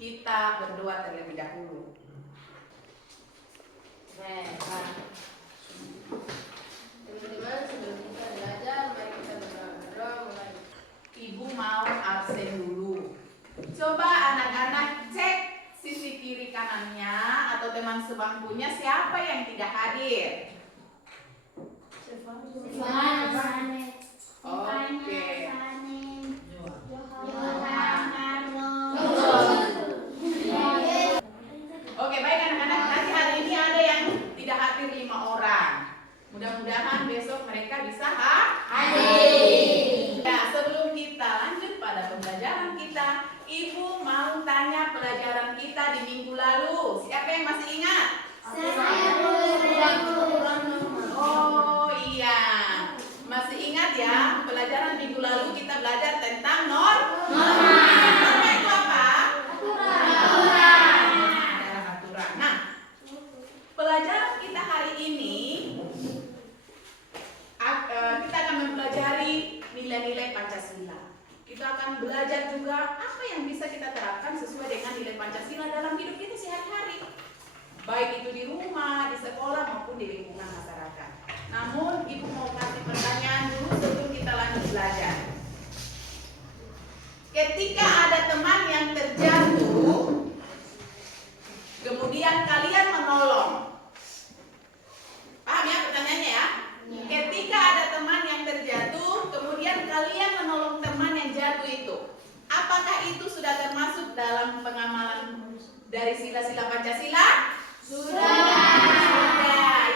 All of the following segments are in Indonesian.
kita berdoa terlebih dahulu. Teman-teman, sebelum kita belajar, mari kita berdoa mulai. Ibu mau absen dulu. Coba anak-anak cek sisi kiri kanannya atau teman sebangkunya siapa yang tidak hadir. Oke. Oke, baik anak-anak, nanti hari ini ada yang tidak hadir 5 orang. Mudah-mudahan besok mereka bisa hadir. Nah, sebelum kita lanjut pada pembelajaran kita, Ibu mau tanya pelajaran kita di minggu lalu. Siapa yang masih ingat? Oh iya, masih ingat ya? Pelajaran minggu lalu kita belajar tentang norma. Norma itu apa? Adalah aturan. Nah, pelajaran kita hari ini kita akan mempelajari nilai-nilai Pancasila. Kita akan belajar juga apa yang bisa kita terapkan sesuai dengan nilai Pancasila dalam hidup kita sehari-hari. Baik itu di rumah, di sekolah maupun di lingkungan masyarakat. Namun, Ibu mau kasih pertanyaan dulu sebelum kita lanjut belajar. Ketika ada teman yang terjatuh, kemudian kalian menolong. Paham ya pertanyaannya ya? Ketika ada teman yang terjatuh, kemudian kalian menolong teman yang jatuh itu, apakah itu sudah termasuk dalam pengamalan dari sila-sila Pancasila? Sudah,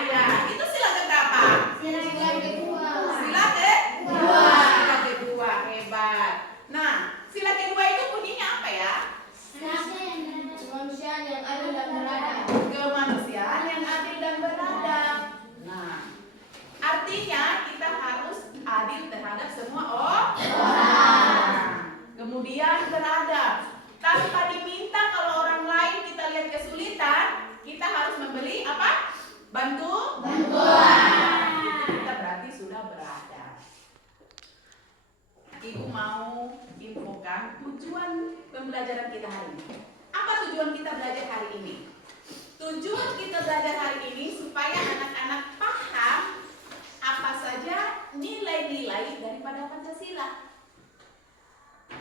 iya. Itu sila keberapa? Sila kedua. Sila kedua, hebat. Nah, sila kedua itu bunyinya apa ya? Kemanusiaan yang adil dan beradab. Kemanusiaan yang adil dan beradab. Nah, artinya kita harus adil terhadap semua orang. Kemudian beradab. Tanpa diminta kalau orang lain kita lihat kesulitan, kita harus membeli apa? Bantuan. Itu kita berarti sudah beradab. Ibu mau infokan tujuan pembelajaran kita hari ini. Apa tujuan kita belajar hari ini? Tujuan kita belajar hari ini supaya anak-anak paham apa saja nilai-nilai daripada Pancasila.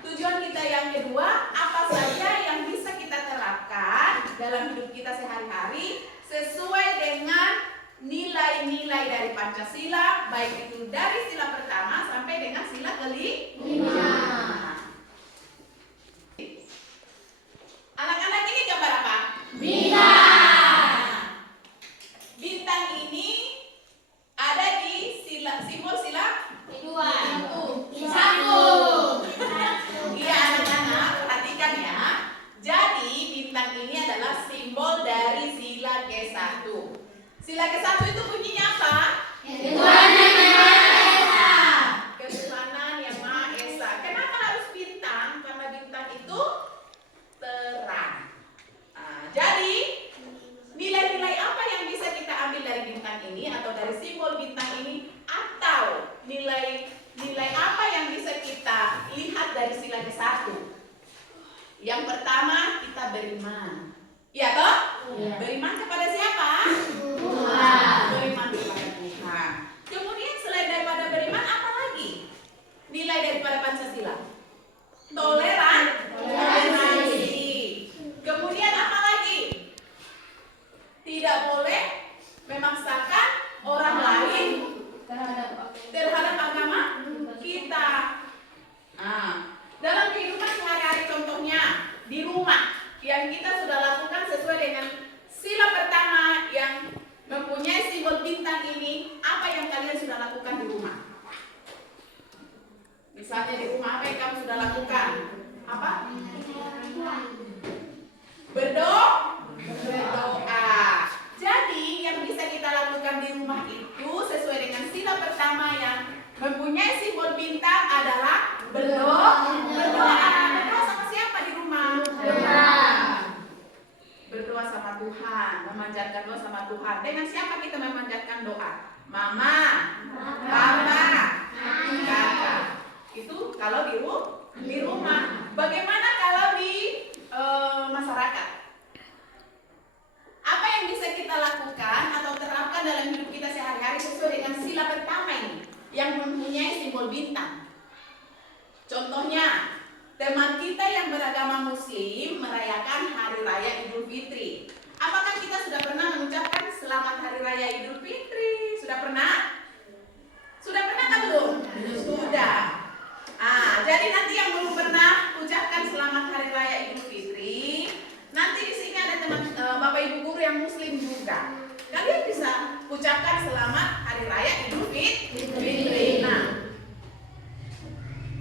Tujuan kita yang kedua, apa saja yang bisa kita terapkan dalam hidup kita sehari-hari sesuai dengan nilai-nilai dari Pancasila, baik itu dari sila pertama sampai dengan sila kelima. Anak-anak ini gambar apa? Bintang ini ada di simbol sila kedua. Iya anak-anak, perhatikan ya. Jadi bintang ini adalah simbol dari sila ke-1. Sila ke-1 itu bunyinya apa? Ketuhanan yang Maha Esa. Kenapa harus bintang? Karena bintang itu terang. Jadi nilai-nilai apa yang bisa kita ambil dari bintang ini atau dari simbol bintang ini, atau nilai apa yang bisa kita lihat dari sila ke-1? Yang pertama, kita beriman. Iya toh? Iya. Beriman kepada siapa? Tuhan. Beriman kepada Tuhan. Kemudian selain daripada beriman, apa lagi nilai daripada Pancasila? Toleransi. Kemudian apa lagi? Tidak boleh memaksakan orang lain terhadap agama kita. Nah, dalam kehidupan sehari-hari, contohnya di rumah yang kita sudah lakukan sesuai dengan sila pertama yang mempunyai simbol bintang ini, apa yang kalian sudah lakukan di rumah? Misalnya di rumah apa yang kamu sudah lakukan? Apa? Berdoa. Jadi yang bisa kita lakukan di rumah itu sesuai dengan sila pertama yang mempunyai simbol bintang adalah berdoa. Berdoa sama siapa di rumah? Berdoa sama Tuhan, memanjatkan doa sama Tuhan. Dengan siapa kita memanjatkan doa? Mama, Papa, Kakak. Itu kalau di rumah. Bagaimana kalau di merayakan Hari Raya Idul Fitri. Apakah kita sudah pernah mengucapkan Selamat Hari Raya Idul Fitri? Sudah pernah? Sudah pernah kan belum? Sudah. Jadi nanti yang belum pernah ucapkan Selamat Hari Raya Idul Fitri, nanti di sini ada teman Bapak Ibu guru yang Muslim juga. Kalian bisa ucapkan Selamat Hari Raya Idul Fitri. Nah,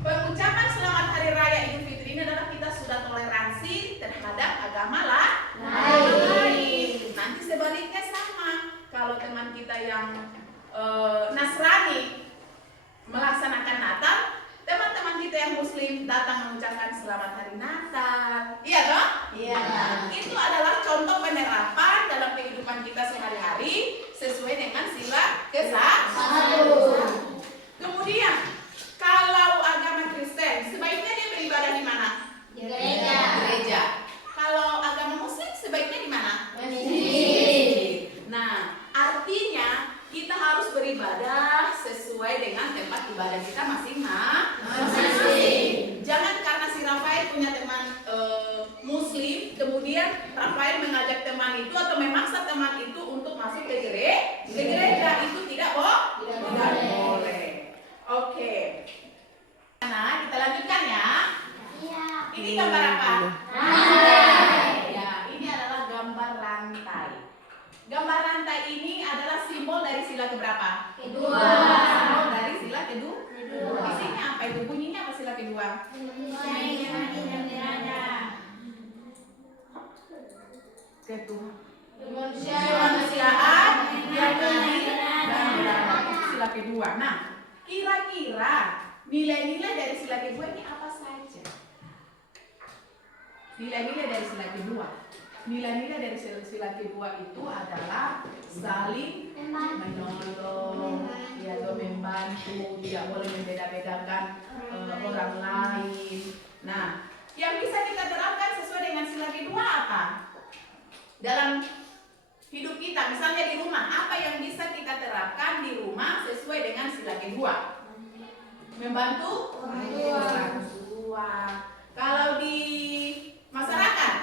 pengucapan Selamat Hari Raya Idul Fitri ini adalah kita sudah toleransi terhadap agama lain. Nanti sebaliknya sama. Kalau teman kita yang Nasrani melaksanakan Natal, teman-teman kita yang Muslim datang mengucapkan Selamat Hari Natal. Iya toh? Iya. Itu adalah contoh penerapan dalam kehidupan kita sehari-hari sesuai dengan sila ke-1. Kemudian, kalau agama Kristen, sebaiknya dia beribadah di mana? Gereja. Kalau agama Muslim, sebaiknya di mana? Masjid. Nah, artinya kita harus beribadah sesuai dengan tempat ibadah kita masing-masing. Jangan karena si Rafael punya teman Muslim, kemudian Rafael mengajak teman itu atau memaksa teman itu untuk masuk ke gereja. Itu tidak boleh. Oke. Nah, kita lanjutkan ya. Ini gambar apa? Ya, ini adalah gambar rantai. Gambar rantai ini adalah simbol dari sila keberapa? Kedua. Simbol dari sila kedua. Isinya apa itu? Bunyinya apa sila kedua? Kemanusiaan yang adil dan beradab. Sila kedua. Nah, kira-kira nilai-nilai dari sila kedua ini apa saja? Nilai-nilai dari sila kedua. Nilai-nilai dari sila kedua itu adalah saling menolong, membantu, tidak boleh membeda-bedakan orang lain. Nah, yang bisa kita terapkan sesuai dengan sila kedua apa? Dalam hidup kita, misalnya di rumah, apa yang bisa kita terapkan di rumah sesuai dengan sila kedua? Membantu orang tua. Kalau di masyarakat,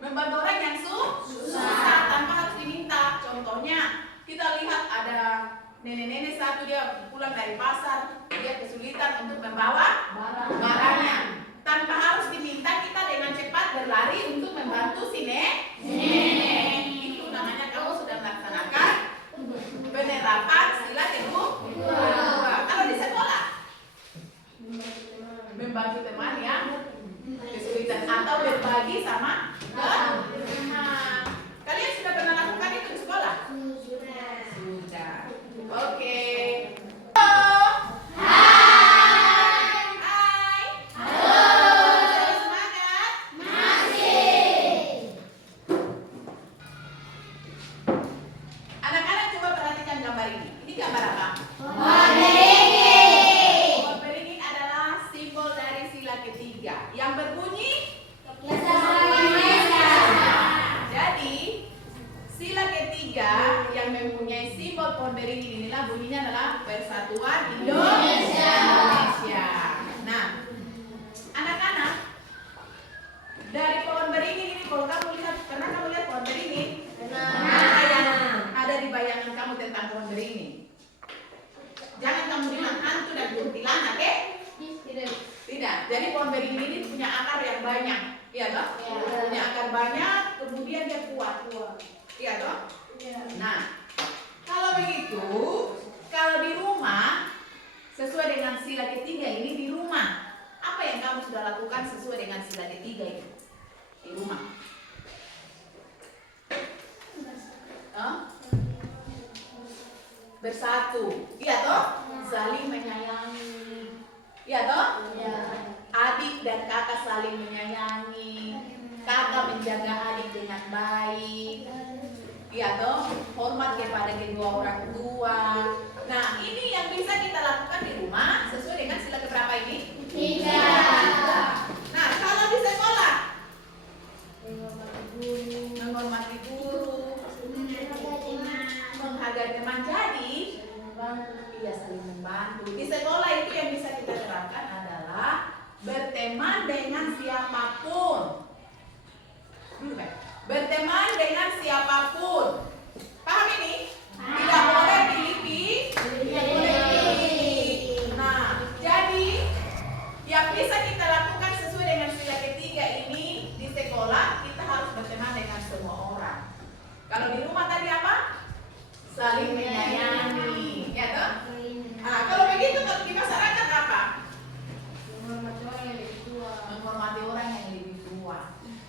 membantu orang yang susah tanpa harus diminta. Contohnya, kita lihat ada nenek-nenek satu, dia pulang dari pasar, dia kesulitan untuk membawa barangnya. Tanpa harus diminta, kita dengan cepat berlari untuk membantu si nenek. Itu namanya kamu sudah melaksanakan penerapan sila kedua. Kalau di sekolah, membantu teman yang kesulitan atau berbagi sama teman. Kalian sudah pernah lakukan itu di sekolah? Sudah. Oke. Halo. Hai. Masih semangat? Anak-anak coba perhatikan gambar ini. Ini gambar apa? Pohon beringin adalah simbol dari sila ketiga yang berbunyi jadi sila ketiga yang mempunyai simbol pohon beringin inilah bunyinya adalah Persatuan Indonesia. Nah, anak-anak, dari pohon beringin ini, kalau kamu lihat, pernah kamu lihat pohon beringin? Apa yang ada di bayangan kamu tentang pohon beringin? Jangan kamu bilang hantu dan kuntilanak, Tidak. Jadi pohon beringin ini punya akar yang banyak, iya toh? Punya akar banyak, kemudian dia kuat, iya toh? Nah, kalau begitu, kalau di rumah sesuai dengan sila ketiga ini di rumah, apa yang kamu sudah lakukan sesuai dengan sila ketiga ini di rumah? Bersatu, iya toh? Saling menyayangi, iya toh? Adik dan kakak saling menyayangi, kakak menjaga adik dengan baik, iya toh? Hormat kepada kedua orang tua. Nah, ini yang bisa kita lakukan di rumah sesuai dengan sila keberapa ini? 3. Nah, kalau di sekolah, menghormati guru, menghargai teman, jadi saling membantu. Di sekolah itu yang bisa kita terapkan adalah berteman berteman dengan siapapun. Berteman dengan siapapun. Paham ini? Tidak boleh pilih-pilih. Nah, jadi yang bisa kita lakukan sesuai dengan sila ketiga ini di sekolah, kita harus berteman dengan semua orang. Kalau di rumah tadi apa? Saling menyayangi, ya toh? Nah, kalau begitu di masyarakat apa? Menghormati orang yang lebih tua. Menghormati orang yang lebih tua,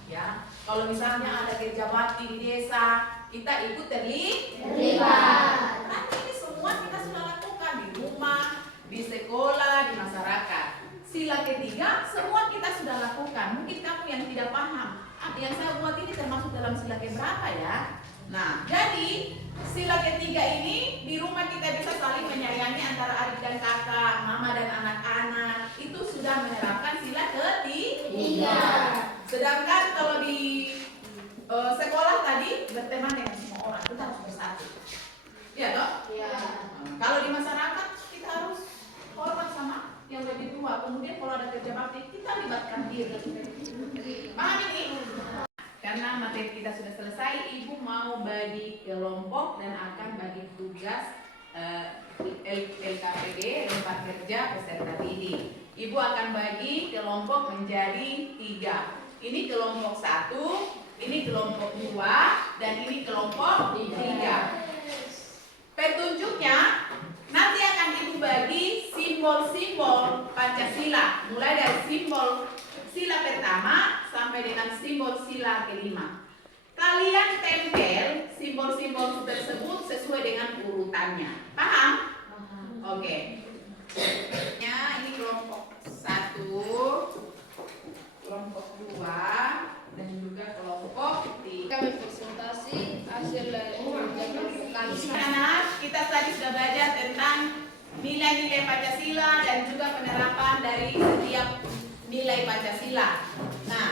ya. Kalau misalnya ada kerja bakti di desa, kita ikut terlibat. Nanti ini semua kita sudah lakukan di rumah, di sekolah, di masyarakat. Sila ketiga semua kita sudah lakukan. Mungkin kamu yang tidak paham, yang saya buat ini termasuk dalam sila keberapa ya? Nah, jadi sila ketiga ini di rumah kita bisa saling menyayangi antara adik dan kakak, mama dan anak-anak. Itu sudah menerapkan sila ketiga. Sedangkan kalau di sekolah tadi berteman dengan semua orang, kita harus bersatu. Ya toh? Ya. Kalau di masyarakat kita harus hormat sama yang lebih tua. Kemudian kalau ada kerja bakti kita libatkan diri. Paham ini? Karena materi kita sudah selesai, ibu mau bagi kelompok dan akan bagi tugas LKPD, tempat kerja peserta didik. Ibu akan bagi kelompok menjadi 3. Ini kelompok 1, ini kelompok 2, dan ini kelompok 3. Petunjuknya nanti akan ibu bagi simbol-simbol Pancasila, mulai dari simbol sila pertama sampai dengan simbol sila kelima. Kalian tempel simbol-simbol tersebut sesuai dengan urutannya. Paham? Oke. Ya, ini kelompok 1, kelompok 2, dan juga kelompok 3. Kami presentasi hasil dari kelompok kami. Anak, kita tadi sudah belajar tentang nilai-nilai Pancasila dan juga penerapan dari setiap nilai Pancasila. Nah,